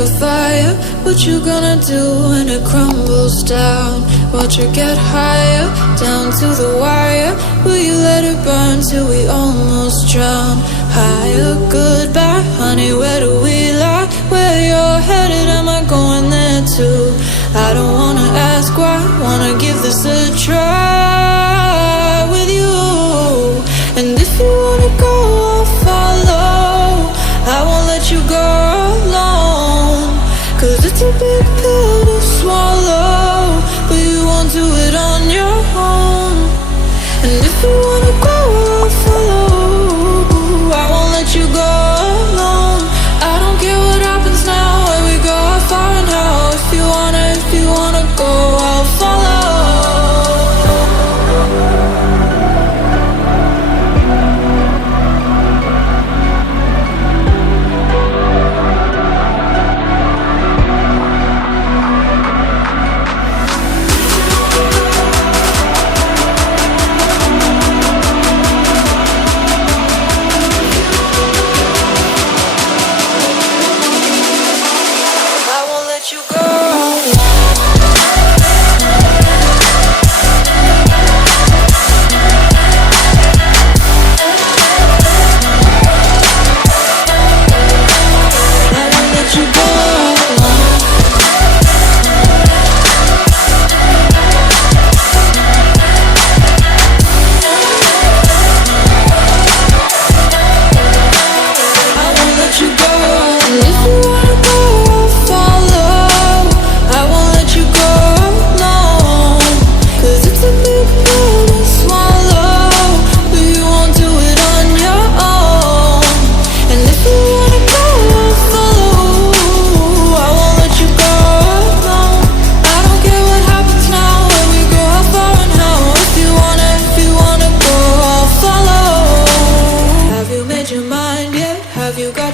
like a fire. What you gonna do when it crumbles down? Watch it get higher, down to the wire. Will you let it burn till we almost drown? Higher, goodbye, honey, where do we lie? Where you're headed, am I going there too? I don't wanna ask why, wanna give this a try with you. And if you wanna go, I'll follow. I won't let you go alone, 'cause it's a big pill to swallow, but you won't do it on your own. And if you wanna go, I'll follow. I won't let you go alone. I don't care what happens now, where we go, how far and how. If you wanna go, I'll follow.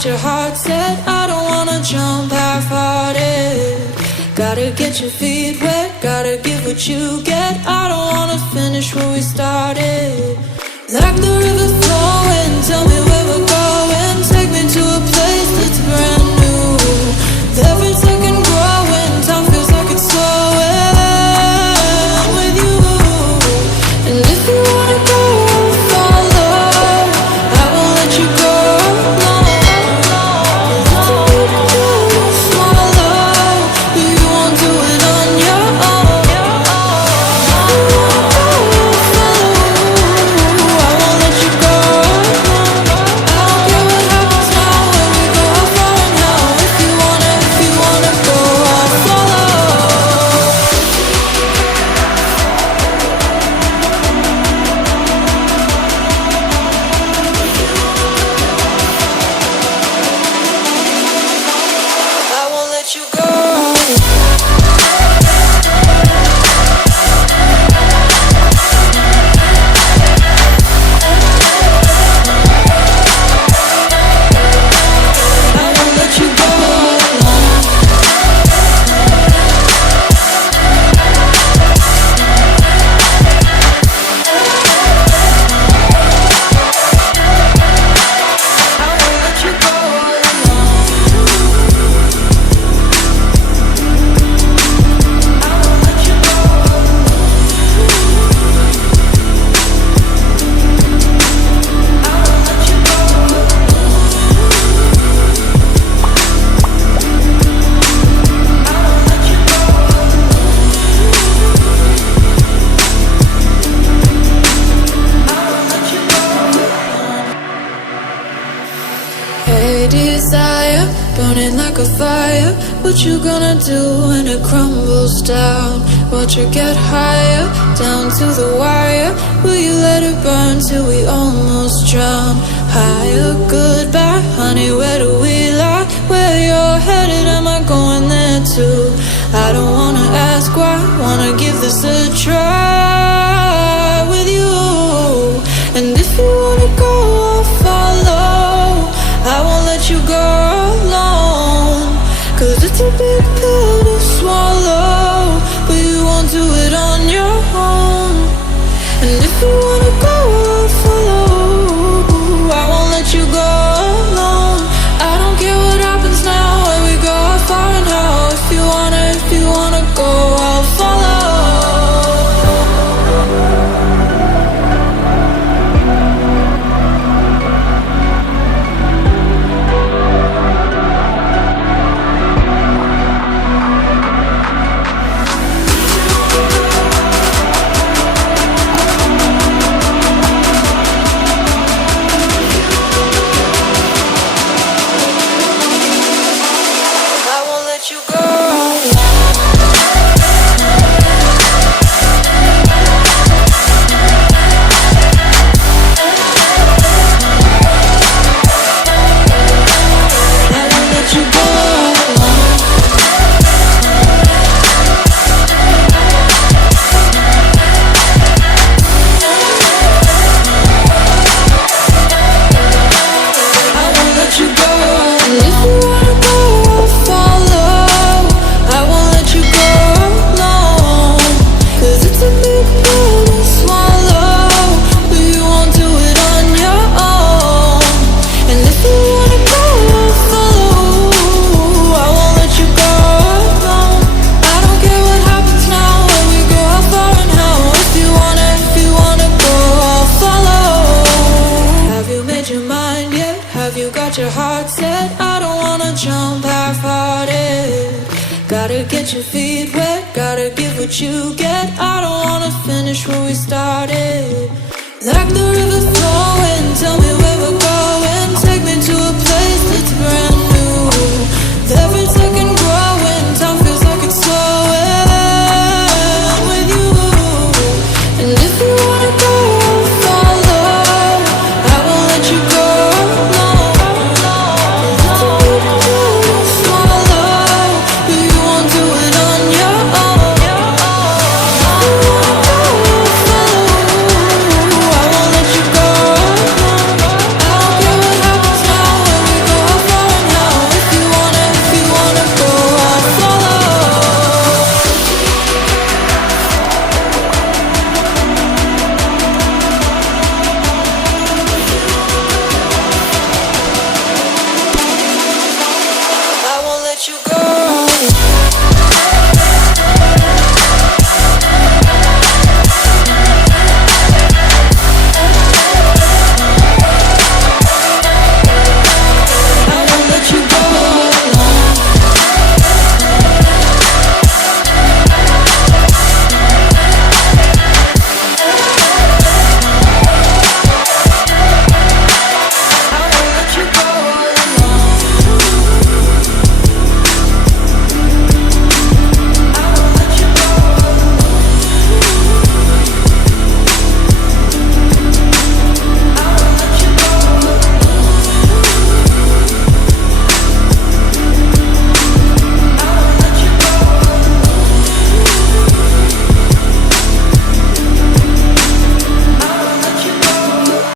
Your heart set, I don't wanna jump half-hearted. Gotta get your feet wet, gotta give what you get. I don't wanna finish where we started. Like the river flowing, tell me where we're going. Take me to a place that's brand new. Every second growing, time feels like it's slowing with you. And if you wanna go, I'll follow. I won't let you go. Desire, burning like a fire. What you gonna do when it crumbles down? Watch it get higher, down to the wire. Will you let it burn till we almost drown? Higher, goodbye, honey, where do we lie? Where you're headed, am I going there too? I don't wanna ask why, wanna give this a try with you. And if you wanna go, I'll follow. I won't let you go alone, 'cause it's a big pill to swallow, but you won't do it on your own. And if you wanna go, I'll follow. I won't let you go alone. I don't care what happens now, where we go, how far said I don't wanna jump half-hearted. Gotta get your feet wet, gotta give what you get. I don't wanna finish where we started. Like the river flowing, tell me where we're going.